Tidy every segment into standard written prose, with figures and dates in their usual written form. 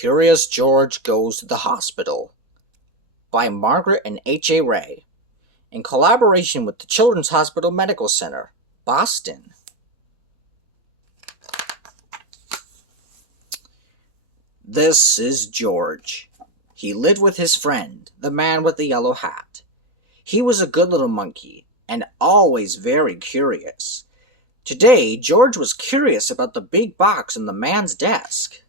Curious George Goes to the Hospital by Margaret and H.A. Ray, in collaboration with the Children's Hospital Medical Center, Boston. This is George. He lived with his friend, the man with the yellow hat. He was a good little monkey, and always very curious. Today, George was curious about the big box in the man's desk.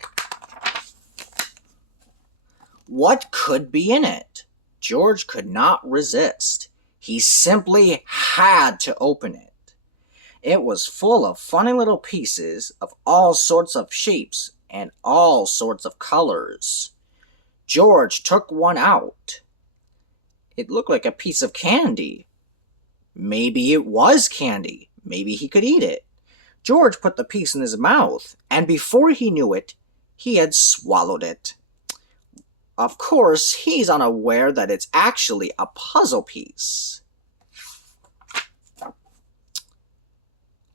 What could be in it? George could not resist. He simply had to open it. It was full of funny little pieces of all sorts of shapes and all sorts of colors. George took one out. It looked like a piece of candy. Maybe it was candy. Maybe he could eat it. George put the piece in his mouth, and before he knew it, he had swallowed it. Of course, he's unaware that it's actually a puzzle piece.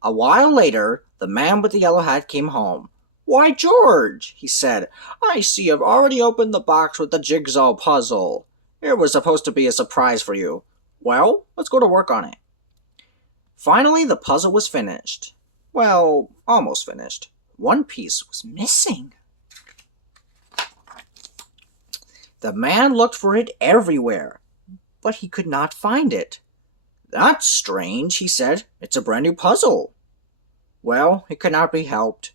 A while later, the man with the yellow hat came home. "Why, George," he said, "I see you've already opened the box with the jigsaw puzzle. It was supposed to be a surprise for you. Well, let's go to work on it." Finally, the puzzle was finished. Well, almost finished. One piece was missing. The man looked for it everywhere, but he could not find it. "That's strange," he said. "It's a brand new puzzle." "Well, it cannot be helped.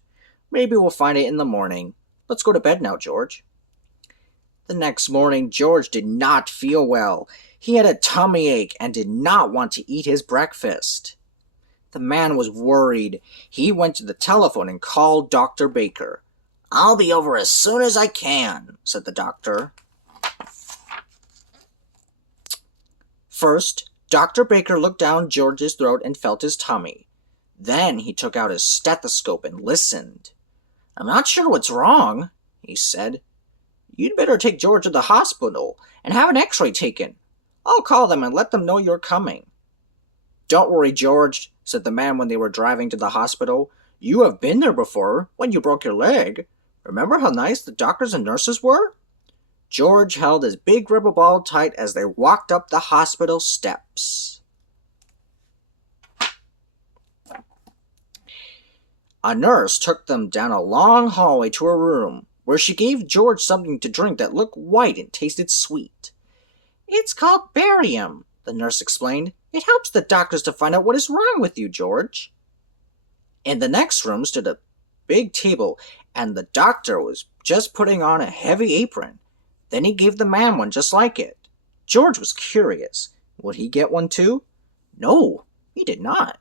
Maybe we'll find it in the morning. Let's go to bed now, George." The next morning, George did not feel well. He had a tummy ache and did not want to eat his breakfast. The man was worried. He went to the telephone and called Dr. Baker. "I'll be over as soon as I can," said the doctor. First, Dr. Baker looked down George's throat and felt his tummy. Then he took out his stethoscope and listened. "I'm not sure what's wrong," he said. "You'd better take George to the hospital and have an x-ray taken. I'll call them and let them know you're coming." "Don't worry, George," said the man when they were driving to the hospital. "You have been there before, when you broke your leg. Remember how nice the doctors and nurses were?" George held his big rubber ball tight as they walked up the hospital steps. A nurse took them down a long hallway to a room, where she gave George something to drink that looked white and tasted sweet. "It's called barium," the nurse explained. "It helps the doctors to find out what is wrong with you, George." In the next room stood a big table, and the doctor was just putting on a heavy apron. Then he gave the man one just like it. George was curious. Would he get one too? No, he did not.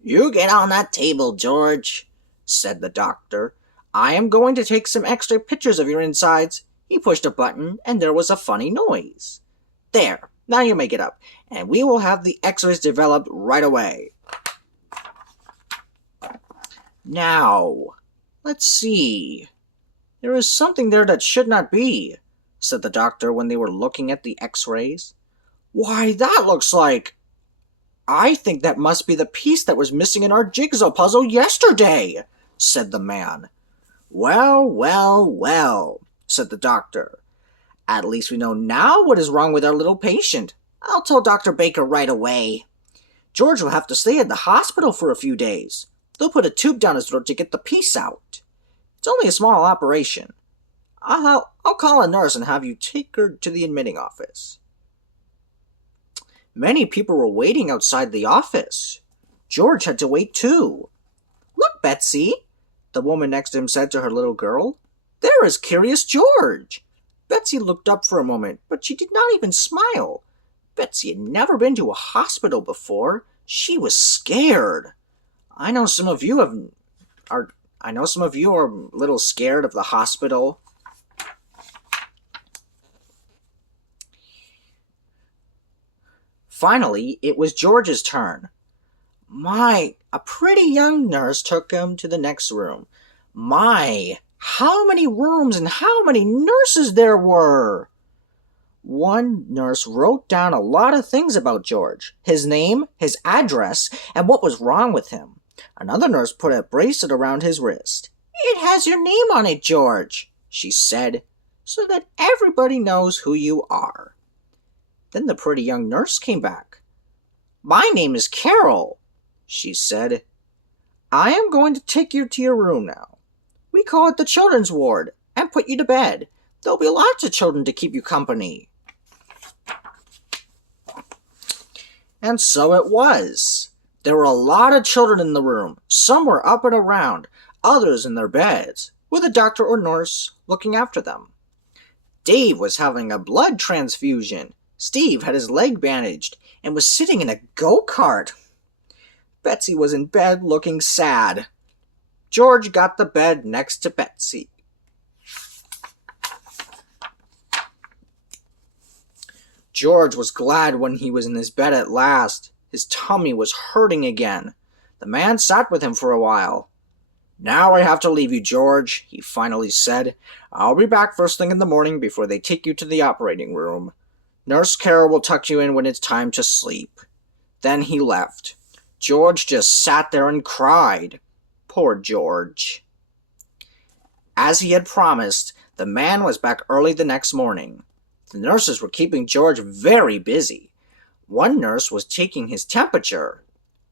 "You get on that table, George," said the doctor. "I am going to take some extra pictures of your insides." He pushed a button, and there was a funny noise. "There, now you may get up, and we will have the x-rays developed right away." "Now, let's see. There is something there that should not be," said the doctor when they were looking at the x-rays. "Why, that looks like... I think that must be the piece that was missing in our jigsaw puzzle yesterday," said the man. "Well, well, well," said the doctor. "At least we know now what is wrong with our little patient. I'll tell Dr. Baker right away. George will have to stay at the hospital for a few days. They'll put a tube down his throat to get the piece out. It's only a small operation. I'll call a nurse and have you take her to the admitting office." Many people were waiting outside the office. George had to wait too. "Look, Betsy," the woman next to him said to her little girl. "There is Curious George." Betsy looked up for a moment, but she did not even smile. Betsy had never been to a hospital before. She was scared. I know some of you are a little scared of the hospital. Finally, it was George's turn. A pretty young nurse took him to the next room. How many rooms and how many nurses there were! One nurse wrote down a lot of things about George, his name, his address, and what was wrong with him. Another nurse put a bracelet around his wrist. "It has your name on it, George," she said, so that everybody knows who you are. Then the pretty young nurse came back. My name is Carol, she said. I am going to take you to your room now. We call it the children's ward, and put you to bed. There'll be lots of children to keep you company. And so it was. There were a lot of children in the room. Some were up and around, others in their beds, with a doctor or nurse looking after them. Dave was having a blood transfusion. Steve had his leg bandaged and was sitting in a go-kart. Betsy was in bed looking sad. George got the bed next to Betsy. George was glad when he was in his bed at last. His tummy was hurting again. The man sat with him for a while. Now I have to leave you, George, he finally said. I'll be back first thing in the morning before they take you to the operating room. Nurse Carol will tuck you in when it's time to sleep. Then he left. George just sat there and cried. Poor George. As he had promised, the man was back early the next morning. The nurses were keeping George very busy. One nurse was taking his temperature.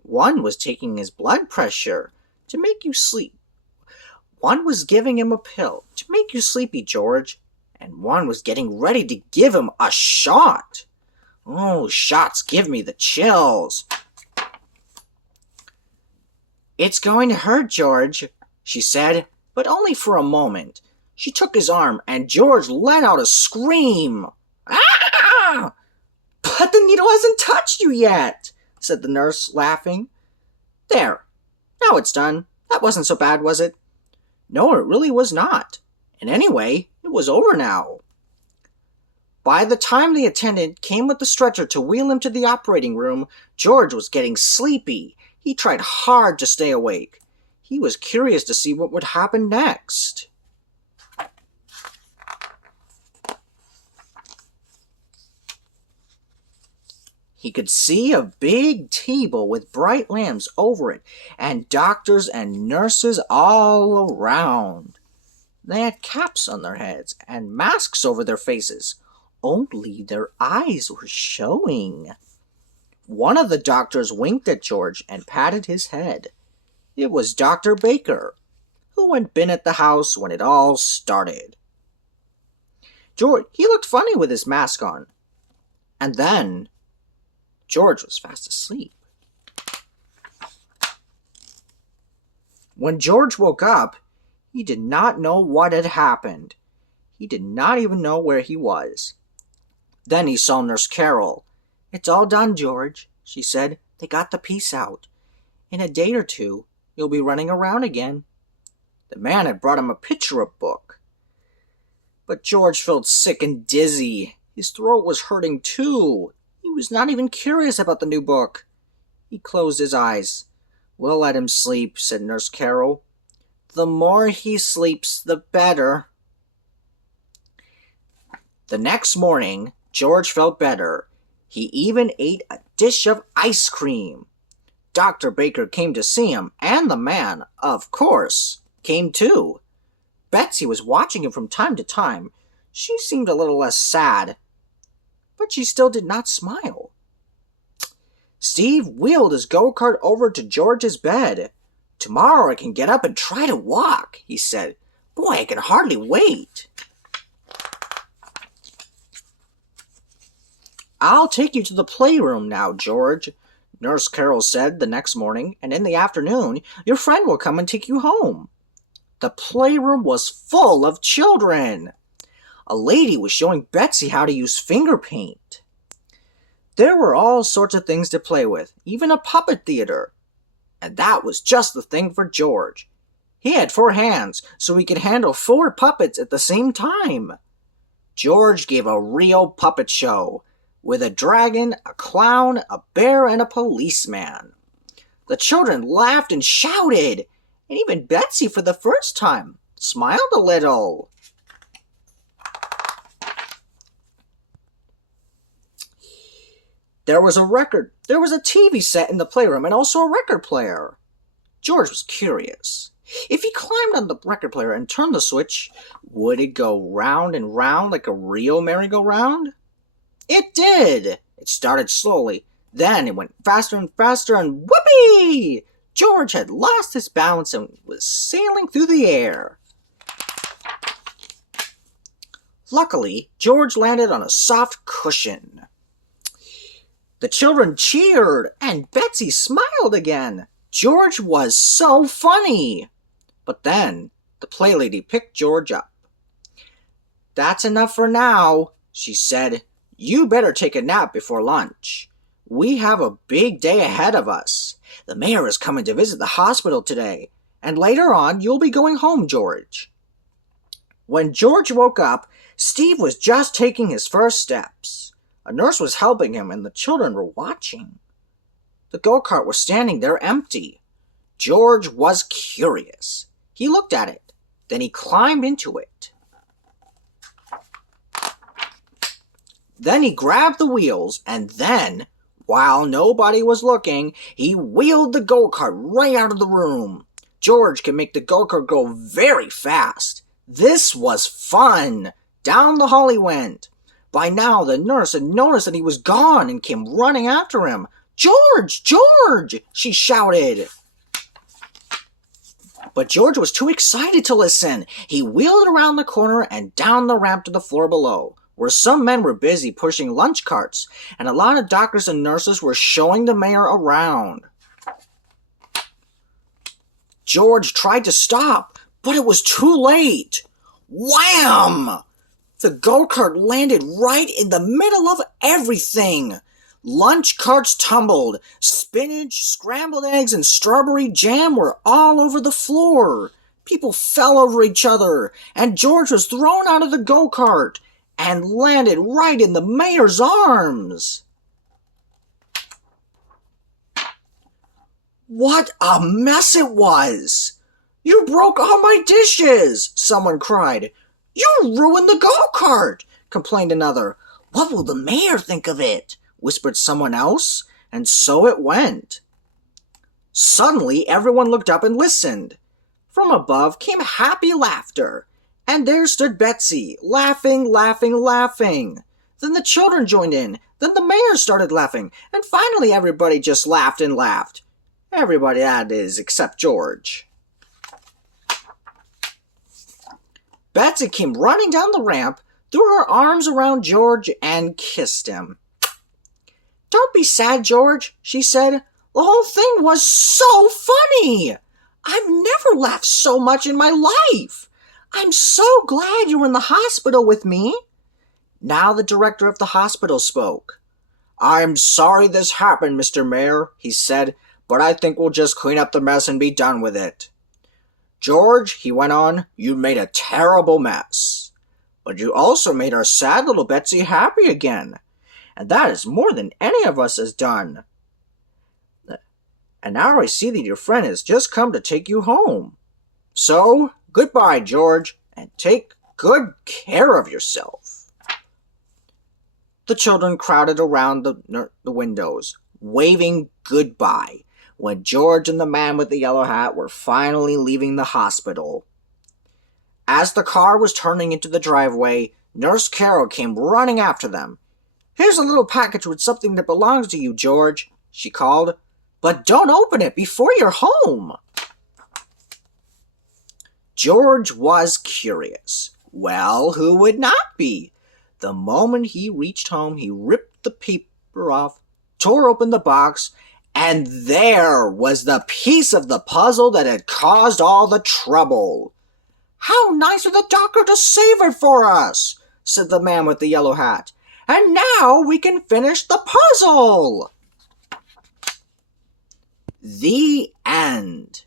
One was taking his blood pressure to make you sleep. One was giving him a pill to make you sleepy, George. And one was getting ready to give him a shot. Oh, shots give me the chills. It's going to hurt, George, she said, but only for a moment. She took his arm, and George let out a scream. Ah! But the needle hasn't touched you yet, said the nurse, laughing. There, now it's done. That wasn't so bad, was it? No, it really was not. And anyway, it was over now. By the time the attendant came with the stretcher to wheel him to the operating room, George was getting sleepy. He tried hard to stay awake. He was curious to see what would happen next. He could see a big table with bright lamps over it, and doctors and nurses all around. They had caps on their heads and masks over their faces. Only their eyes were showing. One of the doctors winked at George and patted his head. It was Dr. Baker, who had been at the house when it all started. George, he looked funny with his mask on. And then George was fast asleep. When George woke up, he did not know what had happened. He did not even know where he was. Then he saw Nurse Carol. It's all done, George, she said. They got the piece out. In a day or two, you'll be running around again. The man had brought him a picture book. But George felt sick and dizzy. His throat was hurting too. He was not even curious about the new book. He closed his eyes. We'll let him sleep, said Nurse Carol. The more he sleeps, the better. The next morning, George felt better. He even ate a dish of ice cream. Dr. Baker came to see him, and the man, of course, came too. Betsy was watching him from time to time. She seemed a little less sad, but she still did not smile. Steve wheeled his go-kart over to George's bed. Tomorrow I can get up and try to walk, he said. Boy, I can hardly wait. I'll take you to the playroom now, George, Nurse Carol said the next morning, and in the afternoon, your friend will come and take you home. The playroom was full of children. A lady was showing Betsy how to use finger paint. There were all sorts of things to play with, even a puppet theater. And that was just the thing for George. He had 4 hands, so he could handle 4 puppets at the same time. George gave a real puppet show, with a dragon, a clown, a bear, and a policeman. The children laughed and shouted, and even Betsy, for the first time, smiled a little. There was a TV set in the playroom and also a record player. George was curious. If he climbed on the record player and turned the switch, would it go round and round like a real merry-go-round? It did! It started slowly. Then it went faster and faster, and whoopee! George had lost his balance and was sailing through the air. Luckily, George landed on a soft cushion. The children cheered, and Betsy smiled again. George was so funny. But then the playlady picked George up. "That's enough for now," she said. "You better take a nap before lunch. We have a big day ahead of us. The mayor is coming to visit the hospital today, and later on you'll be going home, George." When George woke up, Steve was just taking his first steps. A nurse was helping him, and the children were watching. The go-kart was standing there empty. George was curious. He looked at it. Then he climbed into it. Then he grabbed the wheels, and then, while nobody was looking, he wheeled the go-kart right out of the room. George could make the go-kart go very fast. This was fun. Down the hall he went. By now, the nurse had noticed that he was gone and came running after him. "George! George!" she shouted. But George was too excited to listen. He wheeled around the corner and down the ramp to the floor below, where some men were busy pushing lunch carts, and a lot of doctors and nurses were showing the mayor around. George tried to stop, but it was too late. Wham! The go-kart landed right in the middle of everything. Lunch carts tumbled. Spinach, scrambled eggs, and strawberry jam were all over the floor. People fell over each other, and George was thrown out of the go-kart and landed right in the mayor's arms. What a mess it was! "You broke all my dishes!" someone cried. "You ruined the go-kart!" complained another. "What will the mayor think of it?" whispered someone else, and so it went. Suddenly, everyone looked up and listened. From above came happy laughter, and there stood Betsy, laughing, laughing, laughing. Then the children joined in, then the mayor started laughing, and finally everybody just laughed and laughed. Everybody, that is, except George. Betsy came running down the ramp, threw her arms around George, and kissed him. "Don't be sad, George," she said. "The whole thing was so funny. I've never laughed so much in my life. I'm so glad you're in the hospital with me." Now the director of the hospital spoke. "I'm sorry this happened, Mr. Mayor," he said, "but I think we'll just clean up the mess and be done with it. George," he went on, "you made a terrible mess. But you also made our sad little Betsy happy again. And that is more than any of us has done. And now I see that your friend has just come to take you home. So, goodbye, George, and take good care of yourself." The children crowded around the windows, waving goodbye, when George and the man with the yellow hat were finally leaving the hospital. As the car was turning into the driveway, Nurse Carol came running after them. "Here's a little package with something that belongs to you, George," she called. "But don't open it before you're home." George was curious. Well, who would not be? The moment he reached home, he ripped the paper off, tore open the box, and there was the piece of the puzzle that had caused all the trouble. "How nice of the doctor to save it for us," said the man with the yellow hat. "And now we can finish the puzzle." The end.